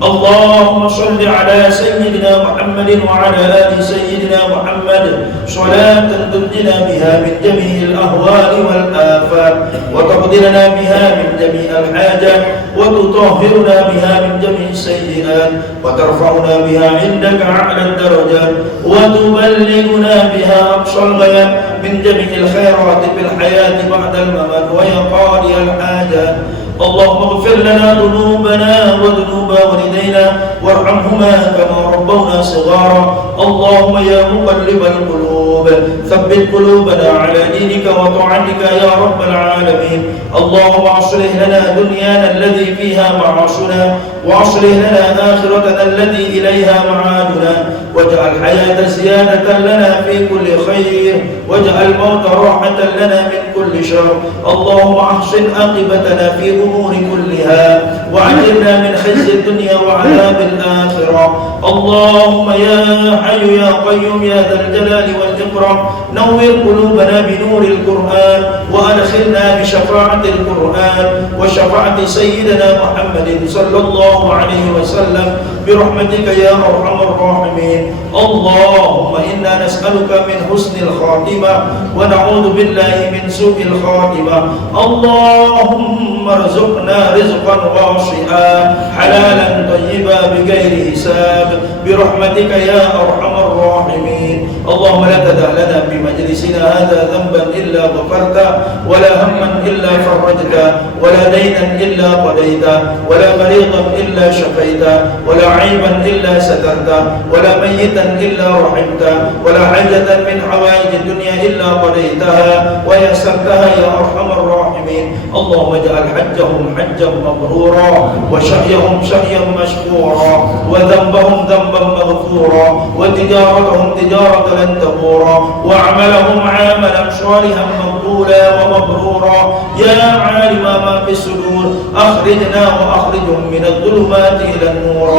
اللهم صل على سيدنا محمد وعلى آل سيدنا محمد صلاة تنجنا بها من جميع الأهوال والآفات وتقضي لنا بها من جميع الحاجات وتطهرنا بها من جميع السيئات وترفعنا بها عندك أعلى الدرجات وتبلغنا بها أقصى الغايات من جميع الخيرات في الحياة بعد الممات ويا قاضي الحاجات اللهم اغفر لنا ذنوبنا وذنوب والدينا وارحمهما كما ربونا صغارا اللهم يا مقلب القلوب ثبت قلوبنا على دينك وطاعتك يا رب العالمين اللهم اصلح لنا دنيانا الذي فيها معاشنا واصلح لنا آخرتنا التي إليها معادنا واجعل الحياة زيادة لنا في كل خير واجعل الموت راحة لنا من كل شر اللهم احسن عاقبتنا في الأمور كلها وعجلنا من خزي الدنيا وعذاب الآخرة اللهم يا حي يا قيوم يا ذا الجلال والإكرام نور قلوبنا بنور القرآن وأدخلنا بشفاعة القرآن وشفاعة سيدنا محمد صلى الله عليه وسلم برحمتك يا أرحم الراحمين. اللهم إنا نسألك من حسن الخاتمة ونعوذ بالله من سوء الخاتمة. اللهم ارزقنا رزقا واسعا حلالا طيبا بغير حساب برحمتك يا أرحم الراحمين. اللهم لا تدع لنا في مجلسنا هذا ذنبا إلا غفرته ولا هما إلا فرجته ولا دينا إلا قضيته ولا مريضا إلا شفيته ولا عيبا إلا سترته ولا ميتا إلا رحمته ولا حاجة من حوائج الدنيا إلا قضيتها ويسرتها يا أرحم الراحمين. اللهم اجعل حجهم حجا مبرورا وشأيهم شأيا مشكورا وذنبهم ذنبا مغفورا وتجارتهم تجارة لن تبورا وعملهم عملا صالحا مقبولا ومبرورا. يا عالم ما في الصدور أخرجنا وأخرجهم من الظلمات إلى النور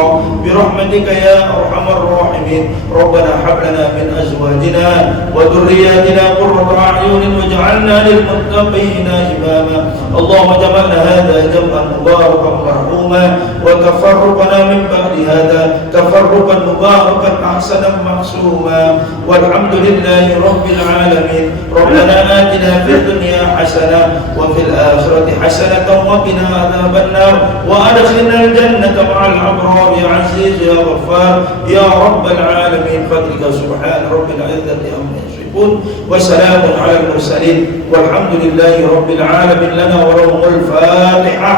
برحمتك يا أرحم الراحمين. ربنا هب لنا من أزواجنا وذرياتنا قرة أعين واجعلنا للمتقين إماما. اللهم جمعنا هذا جمعا مباركا مرحوما وتفرقنا من بعد هذا تفرقا مباركا أحسنا معصوما والحمد لله رب العالمين. ربنا آتنا في الدنيا حسنة وفي الآخرة حسنة وقنا عذاب النار وأدخلنا الجنة مع الأبرار يا عزيز يا غفار يا رب العالمين. فضلك سبحان رب العزة عما يصفون وسلام على المرسلين والحمد لله رب العالمين. لنا ولهم الفاتحة.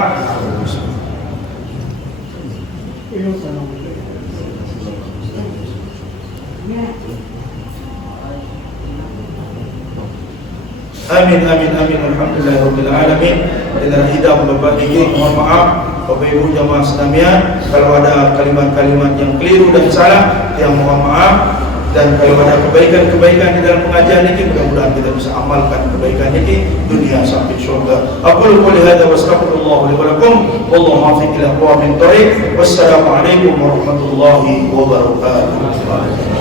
Amin amin amin. Alhamdulillahirabbil alamin. Dengan hidayah Bapak Diki, mohon maaf Bapak Ibu jamaah sekalian kalau ada kalimat-kalimat yang keliru dan salah, yang mohon maaf. Dan kalau ada kebaikan-kebaikan di dalam pengajian ini, mudah-mudahan kita bisa amalkan kebaikan ini dunia sampai surga. Aqulu qouli hadza wa astaghfirullah li wa lakum wallahu muwaffiq ila aqwamit thoriq. Wassalamu alaikum warahmatullahi wabarakatuh.